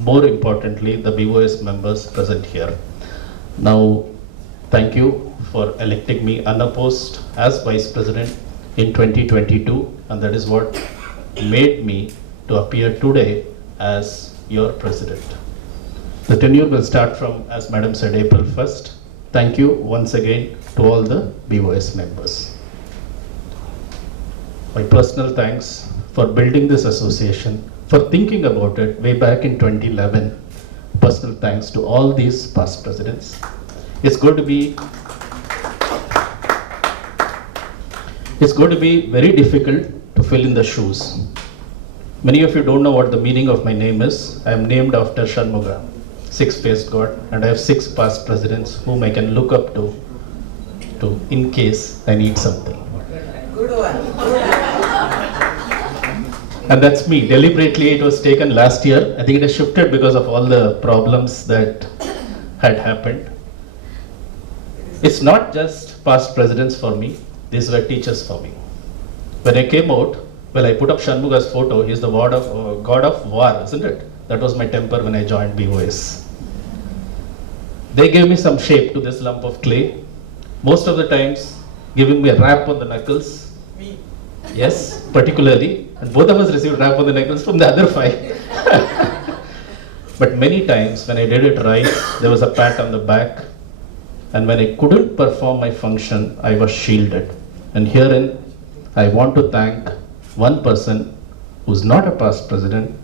more importantly, the BOS members present here. Now, thank you for electing me unopposed as Vice President in 2022, and that is what made me to appear today as your President. The tenure will start from, as Madam said, April 1st. Thank you once again to all the BOS members. My personal thanks for building this association, for thinking about it way back in 2011. Personal thanks to all these past presidents. It's going to be very difficult to fill in the shoes. Many of you don't know what the meaning of my name is. I am named after Shanmuga, six-faced God, and I have six past presidents whom I can look up to in case I need something. Good one. And that's me. Deliberately, it was taken last year. I think it has shifted because of all the problems that had happened. It's not just past presidents for me. These were teachers for me. When I came out, well, I put up Shanmuga's photo. He's the god of war, isn't it? That was my temper when I joined BOS. They gave me some shape to this lump of clay. Most of the times, giving me a rap on the knuckles. Me. Yes, particularly. And both of us received rap on the knuckles from the other five. But many times when I did it right, there was a pat on the back. And when I couldn't perform my function, I was shielded. And herein, I want to thank one person who's not a past president,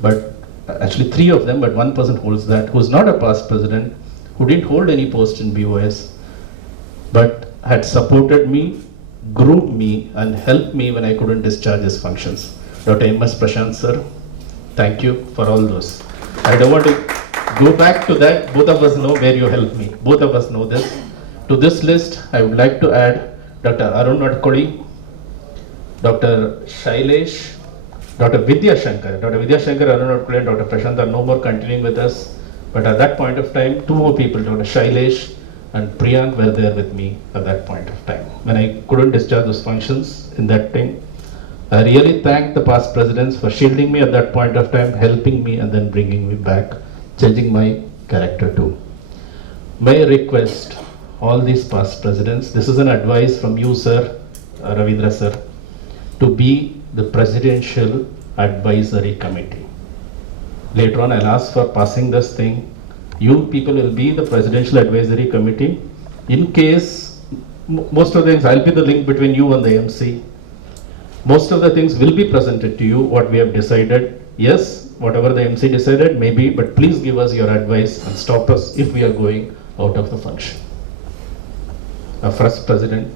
but actually three of them, but one person holds that, who's not a past president, who didn't hold any post in BOS, but had supported me, groomed me, and helped me when I couldn't discharge his functions. Dr. M.S. Prashant sir, thank you for all those. I don't want to go back to that. Both of us know where you helped me. Both of us know this. To this list, I would like to add Dr. Arun Adkodi, Dr. Shailesh, Dr. Vidya Shankar. Dr. Vidya Shankar, Arun Adkodi, and Dr. Prashant are no more continuing with us. But at that point of time, two more people, Dr. Shailesh and Priyank, were there with me at that point of time. When I couldn't discharge those functions in that time, I really thank the past presidents for shielding me at that point of time, helping me, and then bringing me back, changing my character too. May I request all these past presidents, this is an advice from you, sir, Ravindra sir, to be the Presidential Advisory Committee. Later on, I'll ask for passing this thing. You people will be the Presidential Advisory Committee. In case, most of the things, I'll be the link between you and the MC. Most of the things will be presented to you, what we have decided. Yes, whatever the MC decided, maybe, but please give us your advice and stop us if we are going out of the function. Our first president,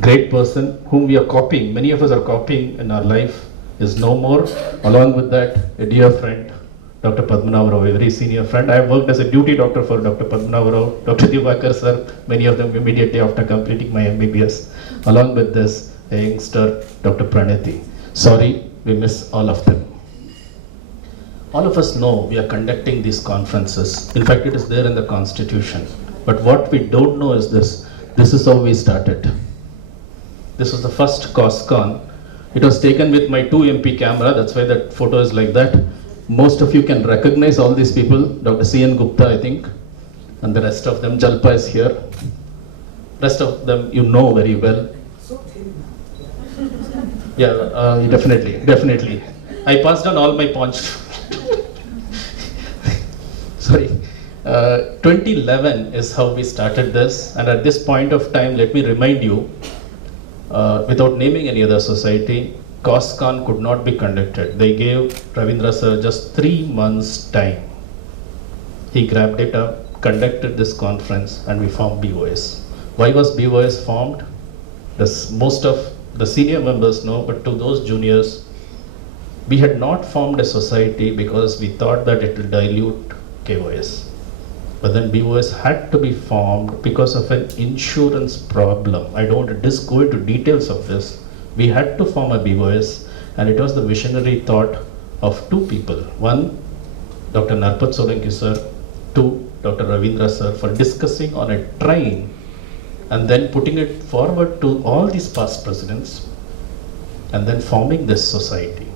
great person whom we are copying, many of us are copying in our life, is no more. Along with that, a dear friend, Dr. Padmanabh Rao, a very senior friend. I have worked as a duty doctor for Dr. Padmanabh Rao, Dr. Divakar sir, many of them immediately after completing my MBBS. Along with this, a youngster, Dr. Praniti. Sorry, we miss all of them. All of us know we are conducting these conferences. In fact, it is there in the Constitution. But what we don't know is this. This is how we started. This was the first COSCON. It was taken with my 2 MP camera. That's why that photo is like that. Most of you can recognize all these people. Dr. C.N. Gupta, I think, and the rest of them. Jalpa is here. Rest of them you know very well. Yeah, definitely. I passed on all my points. Sorry. 2011 is how we started this, and at this point of time, let me remind you, without naming any other society, COSCON could not be conducted. They gave Ravindra sir just 3 months time. He grabbed it up, conducted this conference, and we formed BOS. Why was BOS formed? Most of the senior members know, but to those juniors, we had not formed a society because we thought that it will dilute KOS. But then BOS had to be formed because of an insurance problem. I don't want to just go into details of this. We had to form a BOS, and it was the visionary thought of 2 people. One, Dr. Narpat Solanki sir, 2, Dr. Ravindra sir, for discussing on a train and then putting it forward to all these past presidents and then forming this society.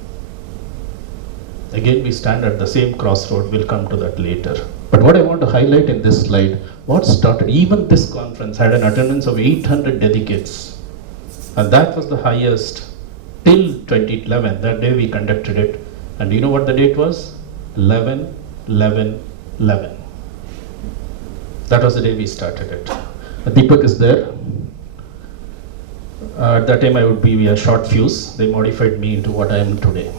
Again, we stand at the same crossroad. We'll come to that later. But what I want to highlight in this slide, what started, even this conference had an attendance of 800 delegates. And that was the highest till 2011. That day we conducted it. And do you know what the date was? 11, 11, 11. That was the day we started it. Deepak is there. At that time I would be a short fuse. They modified me into what I am today.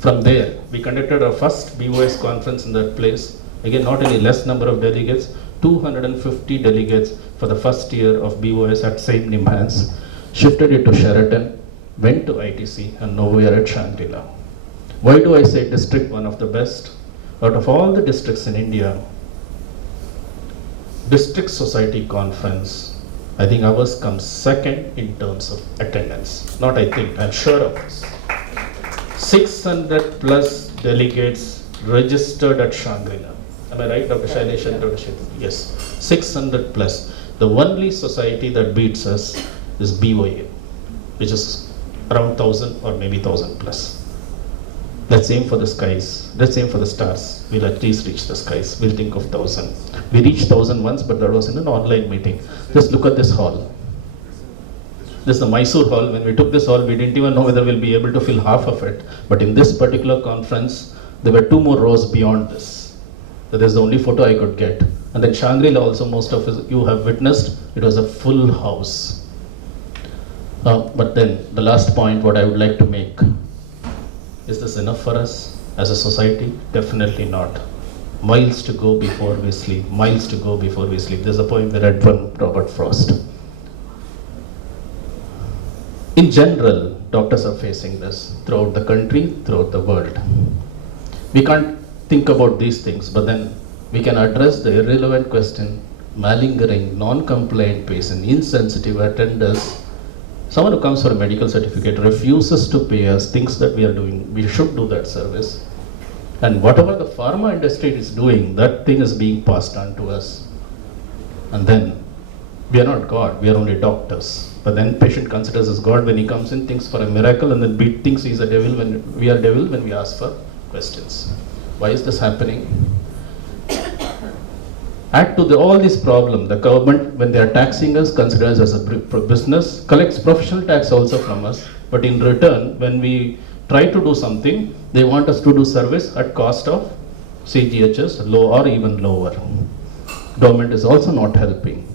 From there, we conducted our first BOS conference in that place. Again, not any less number of delegates, 250 delegates for the first year of BOS at St. Nimhans. Shifted it to Sheraton, went to ITC, and now we are at Shangri-La. Why do I say district one of the best? Out of all the districts in India, district society conference, I think ours comes second in terms of attendance. Not I think, I'm sure of this. 600 plus delegates registered at Shangri-La. Am I right, Dr. Shailesh and Dr. Sheth? Yes, 600 plus. The only society that beats us is BOA, which is around 1,000 or maybe 1,000 plus. Let's aim for the skies. Let's aim for the stars. We'll at least reach the skies. We'll think of 1,000. We reached 1,000 once, but that was in an online meeting. Just look at this hall. This is the Mysore hall. When we took this hall, we didn't even know whether we'll be able to fill half of it. But in this particular conference, there were 2 more rows beyond this. That is the only photo I could get. And then Shangri-La also, most of you have witnessed, it was a full house. But then the last point, what I would like to make, is this enough for us as a society? Definitely not. Miles to go before we sleep. Miles to go before we sleep. There's a poem we read from Robert Frost. In general, doctors are facing this throughout the country, throughout the world. We can't think about these things, but then we can address the irrelevant question, malingering, non-compliant patient, insensitive attenders. Someone who comes for a medical certificate refuses to pay us, thinks that we are doing, we should do that service. And whatever the pharma industry is doing, that thing is being passed on to us. And then, we are not God, we are only doctors. But then patient considers us God when he comes in, thinks for a miracle, and then thinks he's a devil when we are devil when we ask for questions. Why is this happening? Add to all this problem, the government, when they are taxing us, considers us a business, collects professional tax also from us, but in return, when we try to do something, they want us to do service at cost of CGHS, low or even lower. Government is also not helping.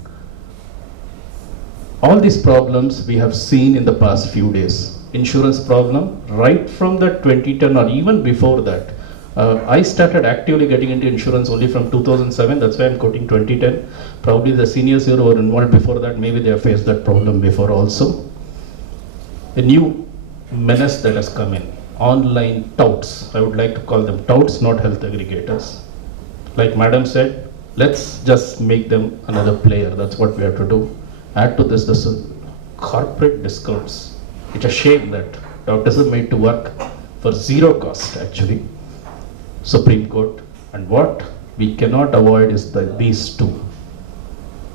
All these problems we have seen in the past few days. Insurance problem, right from the 2010 or even before that. I started actively getting into insurance only from 2007, that's why I'm quoting 2010. Probably the seniors here who were involved before that, maybe they have faced that problem before also. A new menace that has come in, online touts. I would like to call them touts, not health aggregators. Like Madam said, let's just make them another player, that's what we have to do. Add to this corporate discounts. It's a shame that doctors are made to work for zero cost actually. Supreme Court, and what we cannot avoid is these two.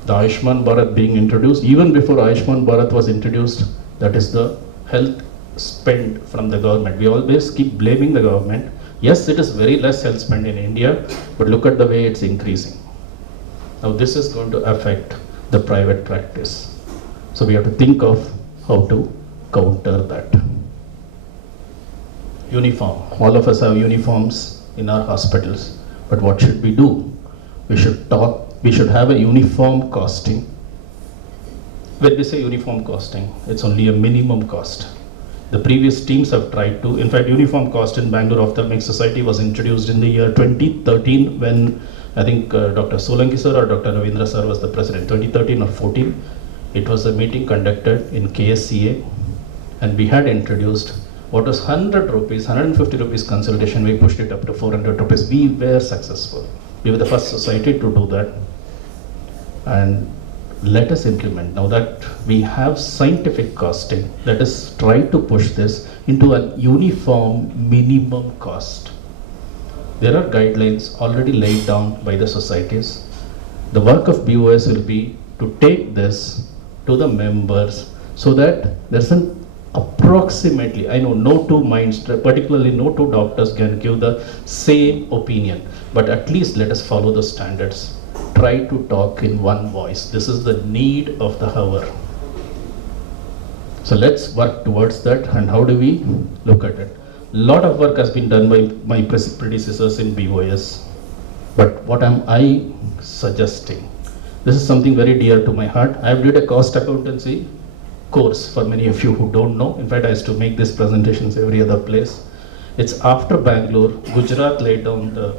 The Ayushman Bharat being introduced, even before Ayushman Bharat was introduced, that is the health spend from the government. We always keep blaming the government. Yes, it is very less health spend in India, but look at the way it's increasing. Now this is going to affect the private practice. So we have to think of how to counter that. Uniform. All of us have uniforms in our hospitals, but what should we do? We should have a uniform costing. When we say uniform costing, it's only a minimum cost. The previous teams have tried to, in fact, uniform cost in Bangalore Ophthalmic Society was introduced in the year 2013 when I think Dr. Solanki sir or Dr. Ravindra sir was the president, 2013 or 14. It was a meeting conducted in KSCA and we had introduced what was 100 rupees, 150 rupees consultation, we pushed it up to 400 rupees. We were successful. We were the first society to do that. And let us implement. Now that we have scientific costing, let us try to push this into a uniform minimum cost. There are guidelines already laid down by the societies. The work of BOS will be to take this to the members so that there isn't approximately, I know no two minds, particularly no two doctors can give the same opinion, but at least let us follow the standards. Try to talk in one voice. This is the need of the hour. So let's work towards that. And how do we look at it? A lot of work has been done by my predecessors in BOS. But what am I suggesting? This is something very dear to my heart. I have did a cost accountancy course for many of you who don't know. In fact, I used to make these presentations every other place. It's after Bangalore, Gujarat laid down the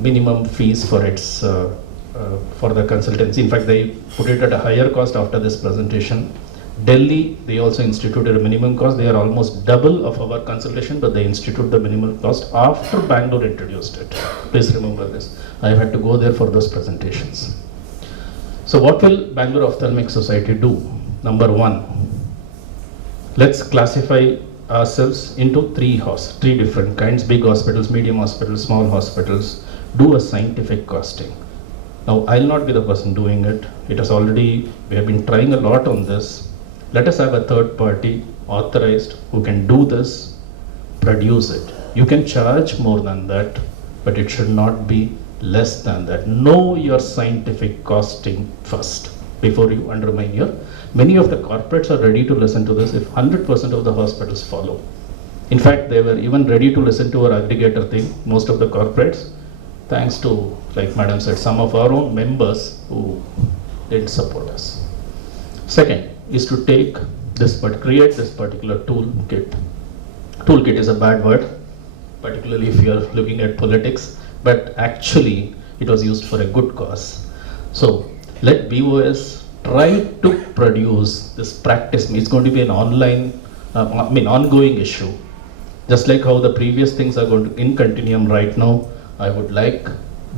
minimum fees for its for the consultancy. In fact, they put it at a higher cost after this presentation. Delhi, they also instituted a minimum cost. They are almost double of our consultation, but they instituted the minimum cost after Bangalore introduced it. Please remember this. I had to go there for those presentations. So what will Bangalore Ophthalmic Society do? Number one, let's classify ourselves into three different kinds: big hospitals, medium hospitals, small hospitals. Do a scientific costing. Now, I'll not be the person doing it. It has already, we have been trying a lot on this. Let us have a third party authorized who can do this, produce it. You can charge more than that, but it should not be less than that. Know your scientific costing first before you undermine your. Many of the corporates are ready to listen to this if 100% of the hospitals follow. In fact, they were even ready to listen to our aggregator thing, most of the corporates, thanks to, like Madam said, some of our own members who didn't support us. Second is to take this, but create this particular toolkit. Toolkit is a bad word, particularly if you are looking at politics, but actually it was used for a good cause. So let BOS try to produce this practice. It's going to be an online, ongoing issue. Just like how the previous things are going to in continuum right now, I would like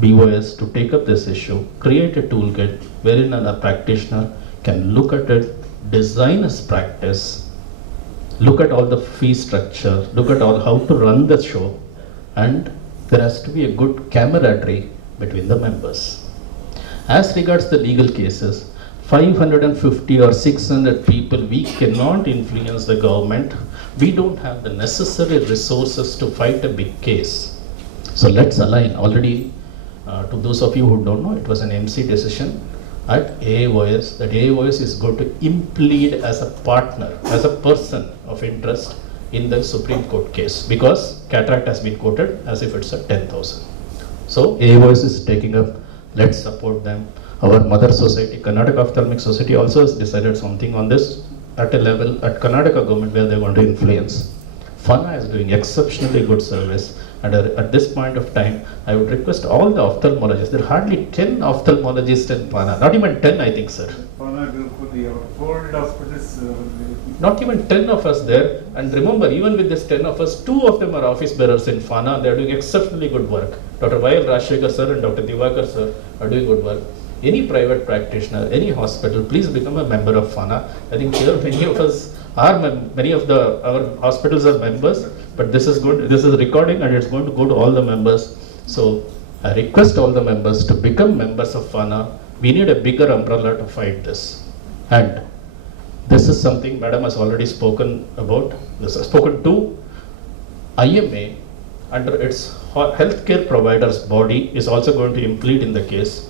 BOS to take up this issue, create a toolkit wherein a practitioner can look at it, design his practice, look at all the fee structure, look at all how to run the show, and there has to be a good camaraderie between the members. As regards the legal cases, 550 or 600 people, we cannot influence the government. We don't have the necessary resources to fight a big case. So let's align. Already, to those of you who don't know, it was an MC decision at AAOS that AAOS is going to implead as a partner, as a person of interest in the Supreme Court case, because cataract has been quoted as if it's a 10,000. So AAOS is taking up, let's support them. Our mother society, Karnataka Ophthalmic Society, also has decided something on this at a level at Karnataka government where they want to influence. FANA is doing exceptionally good service. And at this point of time, I would request all the ophthalmologists. There are hardly 10 ophthalmologists in FANA. Not even 10, I think, sir. Not even 10 of us there. And remember, even with this 10 of us, 2 of them are office bearers in FANA. They are doing exceptionally good work. Dr. Y.L. Rajshekar sir and Dr. Divakar sir are doing good work. Any private practitioner, any hospital, please become a member of FANA. I think here many of us are, many of our hospitals are members, but this is good. This is recording and it's going to go to all the members. So I request all the members to become members of FANA. We need a bigger umbrella to fight this. And this is something Madam has already spoken about. This has spoken to IMA under its healthcare providers body is also going to implead in the case,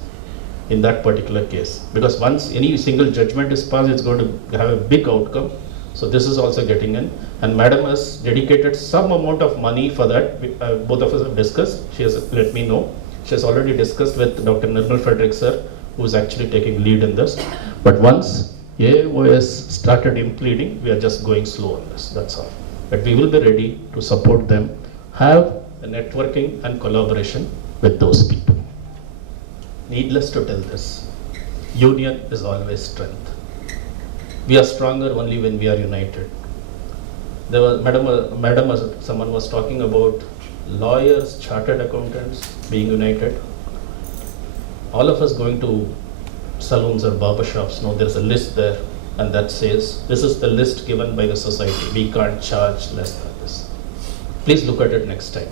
in that particular case. Because once any single judgment is passed, it's going to have a big outcome. So this is also getting in. And Madam has dedicated some amount of money for that. Both of us have discussed. She has let me know. She has already discussed with Dr. Nirmal Frederick sir, who is actually taking lead in this. But once AOS started impleading, we are just going slow on this, that's all. But we will be ready to support them, have a networking and collaboration with those people. Needless to tell this, union is always strength. We are stronger only when we are united. There was, someone was talking about lawyers, chartered accountants being united. All of us going to salons or barber shops know there's a list there, and that says this is the list given by the society. We can't charge less than this. Please look at it next time.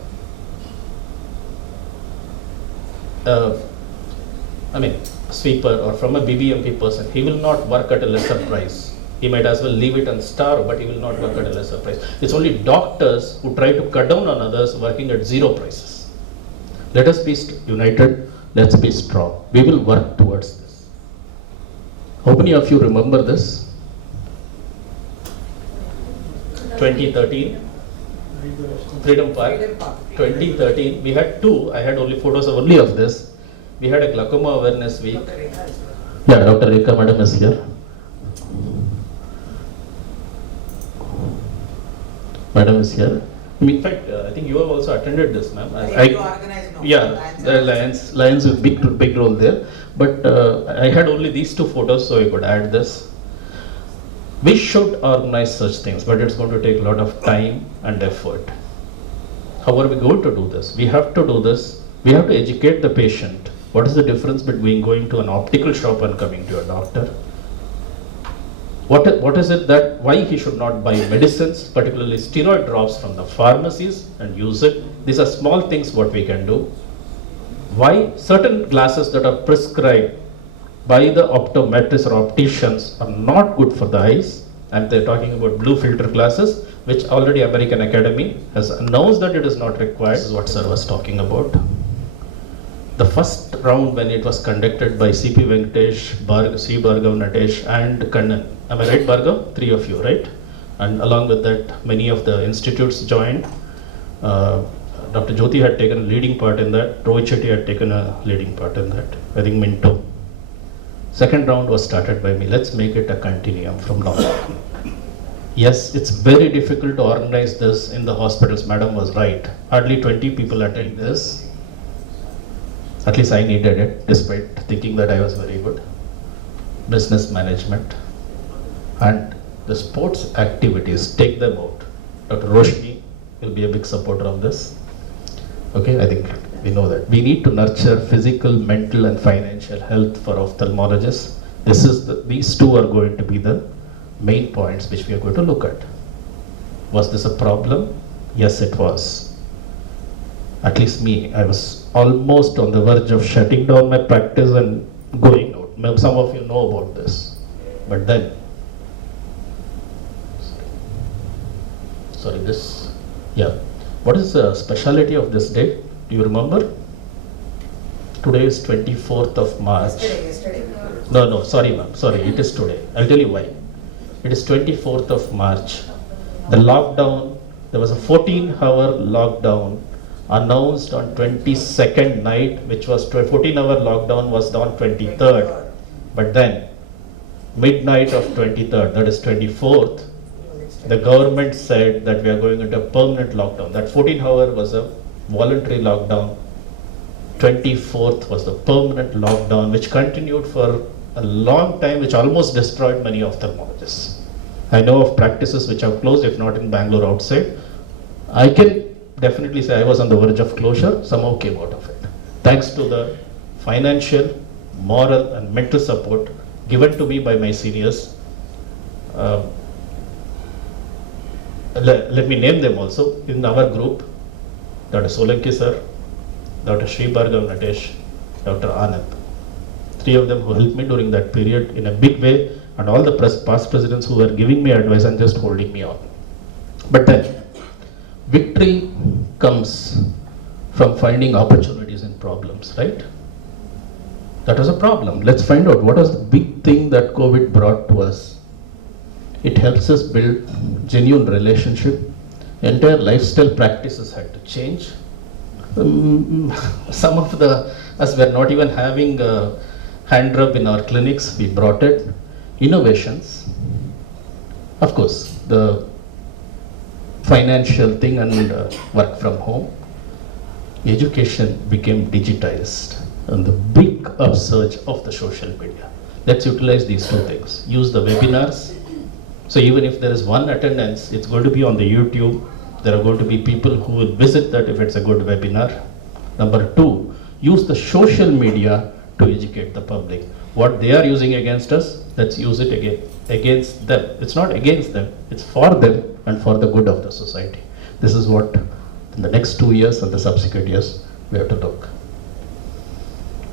Sweeper or from a BBMP person, he will not work at a lesser price. He might as well leave it and starve, but he will not work at a lesser price. It's only doctors who try to cut down on others working at zero prices. Let us be united, let's be strong. We will work towards this. How many of you remember this? 2013, Freedom Park, 2013, we had two, I had only photos only of this. We had a glaucoma awareness week. Yeah, Dr. Rekha madam is here. Madam is here. In fact, I think you have also attended this, ma'am. Yeah, the Lions with big role there. But I had only these two photos, so I could add this. We should organize such things, but it's going to take a lot of time and effort. How are we going to do this? We have to do this. We have to educate the patient. What is the difference between going to an optical shop and coming to a doctor? What is it that why he should not buy medicines, particularly steroid drops from the pharmacies and use it? These are small things what we can do. Why certain glasses that are prescribed by the optometrists or opticians are not good for the eyes, and they're talking about blue filter glasses, which already American Academy has announced that it is not required. This is what sir was talking about. The first round when it was conducted by CP Venkatesh, C. Bhargav Natesh and Kannan. Am I right, Bhargav? Three of you, right? And along with that, many of the institutes joined. Dr. Jyoti had taken a leading part in that. Rohit Shetty had taken a leading part in that. I think Minto. Second round was started by me. Let's make it a continuum from now on. Yes, it's very difficult to organize this in the hospitals. Madam was right. Hardly 20 people attend this. At least I needed it, despite thinking that I was very good. Business management and the sports activities, take them out. Dr. Roshni will be a big supporter of this. Okay, I think we know that. We need to nurture physical, mental and financial health for ophthalmologists. These two are going to be the main points which we are going to look at. Was this a problem? Yes, it was. At least me, I was almost on the verge of shutting down my practice and going out. Some of you know about this. But then, what is the speciality of this day? Do you remember? Today is 24th of March. Yesterday. No, sorry ma'am, sorry, it is today. I'll tell you why. It is 24th of March. The lockdown, there was a 14-hour lockdown announced on 22nd night, which was 14-hour lockdown was on 23rd. But then, midnight of 23rd, that is 24th, the government said that we are going into a permanent lockdown. That 14-hour was a voluntary lockdown. 24th was the permanent lockdown, which continued for a long time, which almost destroyed many ophthalmologists. I know of practices which have closed, if not in Bangalore, outside. I can definitely say I was on the verge of closure, somehow came out of it. Thanks to the financial, moral and mental support given to me by my seniors. Let me name them also. In our group, Dr. Solanki sir, Dr. Sri Bhargav Natesh, Dr. Anand. Three of them who helped me during that period in a big way, and all the past presidents who were giving me advice and just holding me on. But then, victory comes from finding opportunities in problems, right? That was a problem. Let's find out what was the big thing that COVID brought to us. It helps us build genuine relationship. Entire lifestyle practices had to change. Some of us were not even having a hand rub in our clinics. We brought it. Innovations. Of course, the financial thing and work from home. Education became digitized and the big upsurge of the social media. Let's utilize these two things. Use the webinars. So even if there is one attendance, it's going to be on the YouTube. There are going to be people who will visit that if it's a good webinar. Number two, use the social media to educate the public. What they are using against us, let's use it against them. It's not against them, it's for them and for the good of the society. This is what in the next 2 years and the subsequent years we have to look.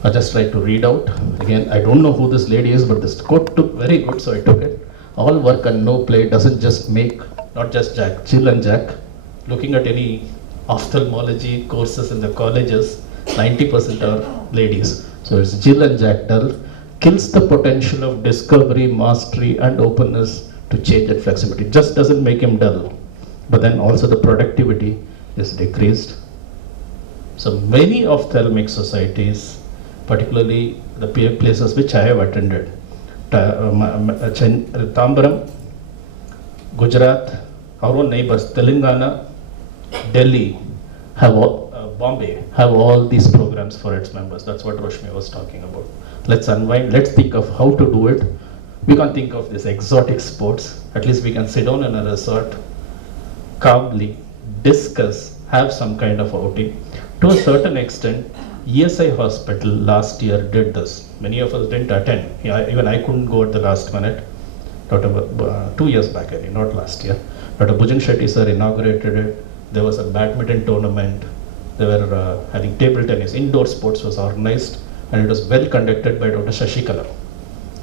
I just tried to read out. Again, I don't know who this lady is, but this quote took very good, so I took it. all work and no play doesn't just make, not just Jack, Jill and Jack. Looking at any ophthalmology courses in the colleges, 90% are ladies. So it's Jill and Jack dull, kills the potential of discovery, mastery, and openness to change and flexibility. It just doesn't make him dull. But then also the productivity is decreased. So many ophthalmic societies, particularly the places which I have attended, Tambaram, Gujarat, our own neighbors, Telangana, Delhi, Bombay, have all these programs for its members. That's what Roshmi was talking about. Let's unwind, let's think of how to do it. We can't think of these exotic sports. At least we can sit down in a resort, calmly discuss, have some kind of outing. To a certain extent, ESI Hospital last year did this. Many of us didn't attend. Even I couldn't go at the last minute. 2 years back, not last year. Dr. Bhujan Shetty sir inaugurated it. There was a badminton tournament. They were having table tennis. Indoor sports was organized, and it was well conducted by Dr. Shashikala.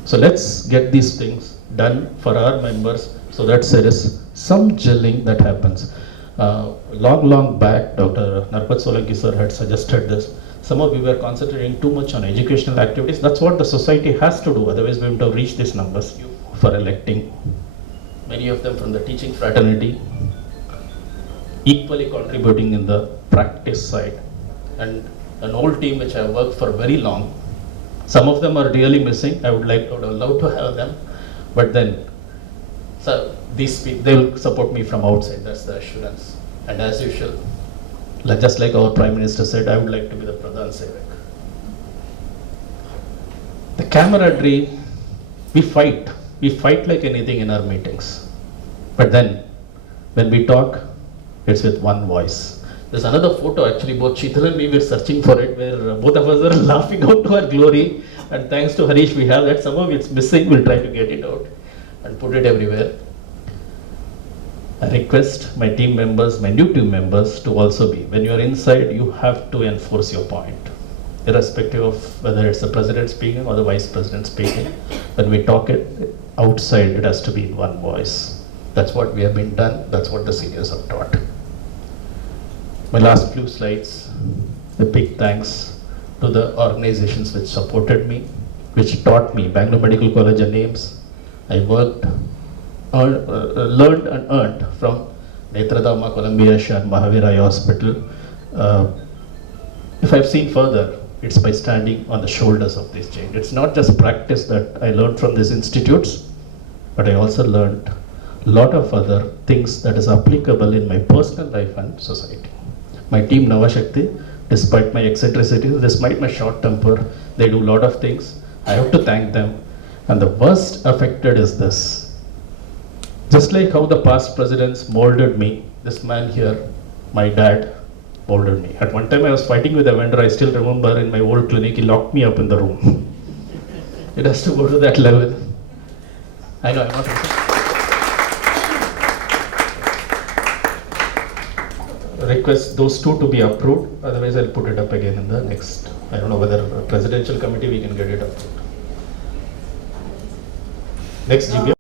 So let's get these things done for our members so that there is some gelling that happens. Long back, Dr. Narpat Solanki sir had suggested this. Some of you were concentrating too much on educational activities. That's what the society has to do, otherwise we won't have reached these numbers. For electing, many of them from the teaching fraternity, equally contributing in the practice side. And an old team which I have worked for very long, some of them are really missing. I would love to have them, but then so these people, they will support me from outside. That's the assurance. And as usual, just like our Prime Minister said, I would like to be the Pradhan Sevak. The camaraderie, we fight like anything in our meetings. But then, when we talk, it's with one voice. There's another photo, actually, both Sheetal and me were searching for it, where both of us are laughing out to our glory. And thanks to Harish, we have that. Somehow it's missing. We'll try to get it out and put it everywhere. I request my team members, my new team members, to also be. When you're inside, you have to enforce your point, irrespective of whether it's the president speaking or the vice president speaking. When we talk it outside, it has to be in one voice. That's what we have been done. That's what the seniors have taught. My last few slides, a big thanks to the organizations which supported me, which taught me. Bangalore Medical College and names. I worked, learned and earned from Netradama, Columbia, and Mahavir Eye Hospital. If I've seen further, it's by standing on the shoulders of this giant. It's not just practice that I learned from these institutes, but I also learned a lot of other things that is applicable in my personal life and society. My team Navashakti, despite my eccentricities, despite my short temper, they do a lot of things. I have to thank them. And the worst affected is this. Just like how the past presidents molded me, this man here, my dad, molded me. At one time I was fighting with a vendor. I still remember in my old clinic, he locked me up in the room. It has to go to that level. I know, I'm not request those two to be approved. Otherwise I'll put it up again in the next, I don't know whether presidential committee we can get it approved. Next GBM.